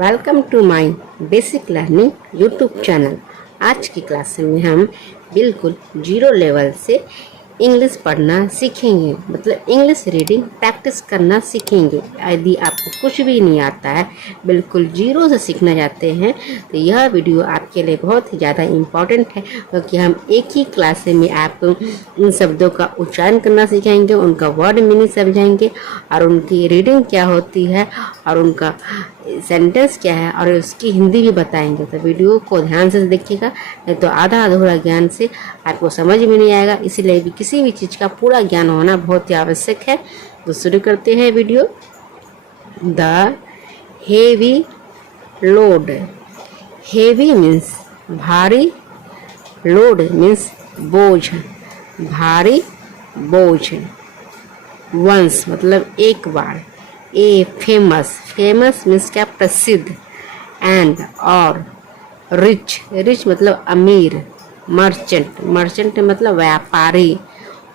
Welcome to my basic learning YouTube channel. आज की class में हम बिल्कुल जीरो लेवल से इंग्लिश पढ़ना सीखेंगे, मतलब इंग्लिश रीडिंग प्रैक्टिस करना सीखेंगे। यदि आपको कुछ भी नहीं आता है, बिल्कुल जीरो से सीखना चाहते हैं, तो यह वीडियो आपके लिए बहुत ही ज़्यादा इम्पॉर्टेंट है, क्योंकि हम एक ही क्लास में आपको इन शब्दों का उच्चारण करना सिखाएंगे, उनका वर्ड मीनिंग समझाएंगे और उनकी रीडिंग क्या होती है और उनका सेंटेंस क्या है और उसकी हिंदी भी बताएंगे। तो वीडियो को ध्यान से देखिएगा, नहीं तो आधा अधूरा ज्ञान से आपको समझ में नहीं आएगा। इसीलिए भी किसी भी चीज़ का पूरा ज्ञान होना बहुत ही आवश्यक है। तो शुरू करते हैं video. The heavy load. Heavy means भारी, लोड मीन्स बोझ, भारी बोझ। वंस मतलब एक बार। ए फेमस, फेमस मीन्स क्या, प्रसिद्ध। एंड और रिच, रिच मतलब अमीर। मर्चेंट, मर्चेंट मतलब व्यापारी।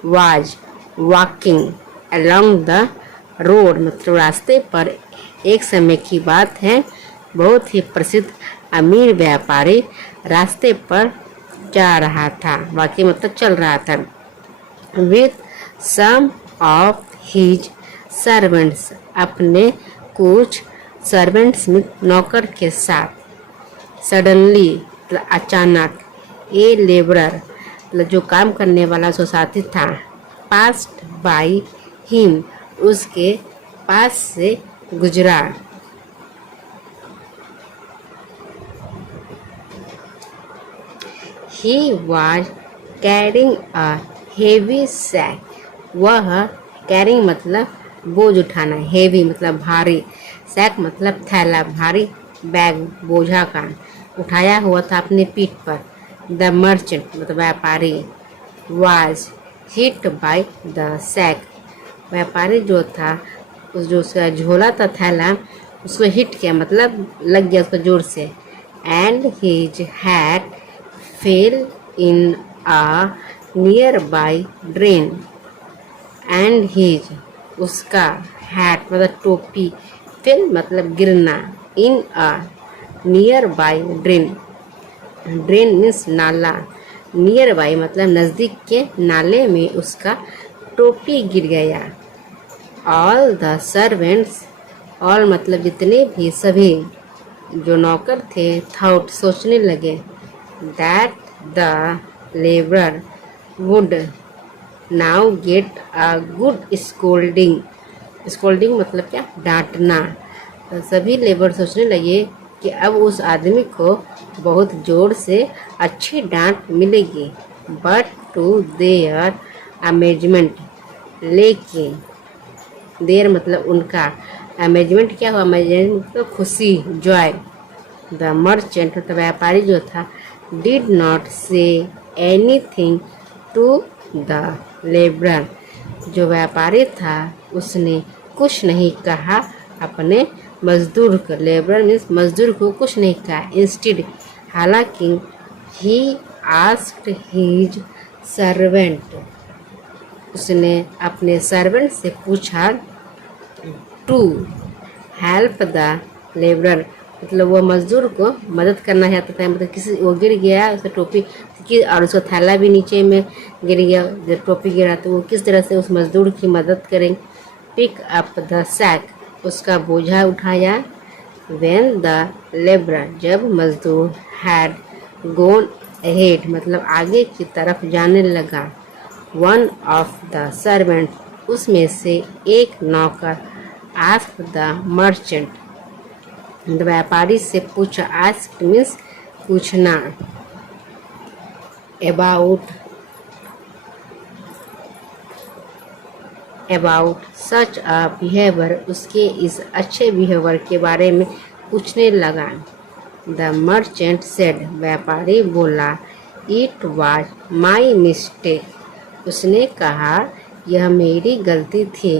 Was walking along the road मतलब रास्ते पर। एक समय की बात है, बहुत ही प्रसिद्ध अमीर व्यापारी रास्ते पर जा रहा था। वॉकिंग मतलब चल रहा था। With some of his servants, अपने कुछ सर्वेंट्स में नौकर के साथ। सडनली मतलब अचानक। ए लेबरर मतलब जो काम करने वाला उसका साथी था। पास्ट बाई हिम, उसके पास से गुजरा। He was carrying a heavy sack, वह कैरिंग मतलब बोझ उठाना, हेवी मतलब भारी, सैक मतलब थैला, भारी बैग बोझा का उठाया हुआ था अपने पीठ पर। द मर्चेंट मतलब व्यापारी। Was hit by the sack, व्यापारी जो था उस जो उसका झोला था थैला, उसको हिट किया मतलब लग गया उसको जोर से। And his hat fell in a nearby drain. And his उसका, हैट मतलब टोपी, फिल मतलब गिरना, in a nearby drain, drain means नाला, नियर बाय मतलब नज़दीक के नाले में उसका टोपी गिर गया। ऑल द सर्वेंट्स, ऑल मतलब जितने भी, सभी जो नौकर थे, थॉट सोचने लगे, that the labour would now get a good scolding. Scolding मतलब क्या, डांटना। तो सभी लेबर सोचने लगे कि अब उस आदमी को बहुत ज़ोर से अच्छी डांट मिलेगी। बट टू देयर अमेजमेंट, लेकिन देर मतलब उनका, अमेजमेंट क्या हुआ, अमेजमेंट मतलब खुशी, जॉय। द मर्चेंट मतलब व्यापारी जो था, did not say anything to the labour, जो व्यापारी था उसने कुछ नहीं कहा अपने मजदूर को। लेबर मीन्स मजदूर को कुछ नहीं कहा। इंस्टेड हालांकि, ही आस्क्ड हिज सर्वेंट, उसने अपने सर्वेंट से पूछा, टू हेल्प द लेबर मतलब वह मजदूर को मदद करना चाहता था। मतलब किसी वो गिर गया, उसका टोपी की और उसका थैला भी नीचे में गिर गया, जब टोपी गिरा तो वो किस तरह से उस मजदूर की मदद करें। पिक अप द सैक, उसका बोझा उठाया। व्हेन द लेबर, जब मजदूर, हैड गोन अहेड मतलब आगे की तरफ जाने लगा। वन ऑफ द सर्वेंट, उसमें से एक नौकर, आस्क्ड द मर्चेंट व्यापारी से पूछा। आस्क्ड मीन्स पूछना। अबाउट सच अ बिहेवियर, उसके इस अच्छे बिहेवियर के बारे में पूछने लगा। द मर्चेंट सेड, व्यापारी बोला, इट वाज माई मिस्टेक, उसने कहा यह मेरी गलती थी।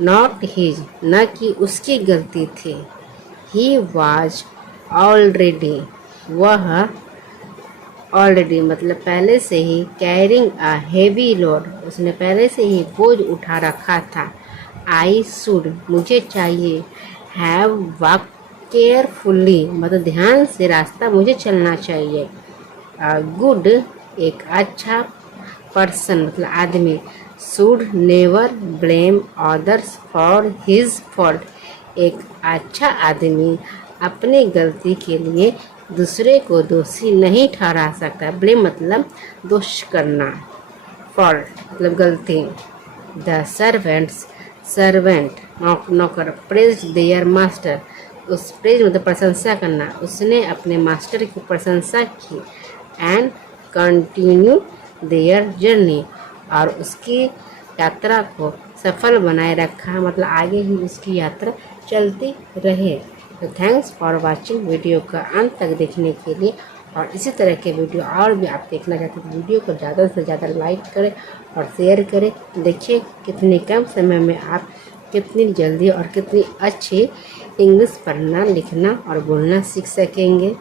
नॉट हिज, न कि उसकी गलती थी। ही वॉज ऑलरेडी, वह ऑलरेडी मतलब पहले से ही, कैरिंग अ हेवी लोड, उसने पहले से ही बोझ उठा रखा था। आई शुड, मुझे चाहिए, हैव वॉक केयरफुली मतलब ध्यान से रास्ता मुझे चलना चाहिए। गुड एक अच्छा पर्सन मतलब आदमी should never blame others for his fault. एक अच्छा आदमी अपनी गलती के लिए दूसरे को दोषी नहीं ठहरा सकता। ब्लेम मतलब दोष करना, फॉल्ट मतलब गलती। द सर्वेंट्स सर्वेंट नौकर प्रेज देयर मास्टर। उस प्रेज मतलब प्रशंसा करना, उसने अपने मास्टर की प्रशंसा की। एंड कंटिन्यू देयर जर्नी और उसकी यात्रा को सफल बनाए रखा मतलब आगे ही उसकी यात्रा चलती रहे। तो थैंक्स फॉर वाचिंग। वीडियो का अंत तक देखने के लिए और इसी तरह के वीडियो और भी आप देखना चाहते हैं तो वीडियो को ज़्यादा से ज़्यादा लाइक करें और शेयर करें। देखिए कितने कम समय में आप कितनी जल्दी और कितनी अच्छी इंग्लिश पढ़ना लिखना और बोलना सीख सकेंगे।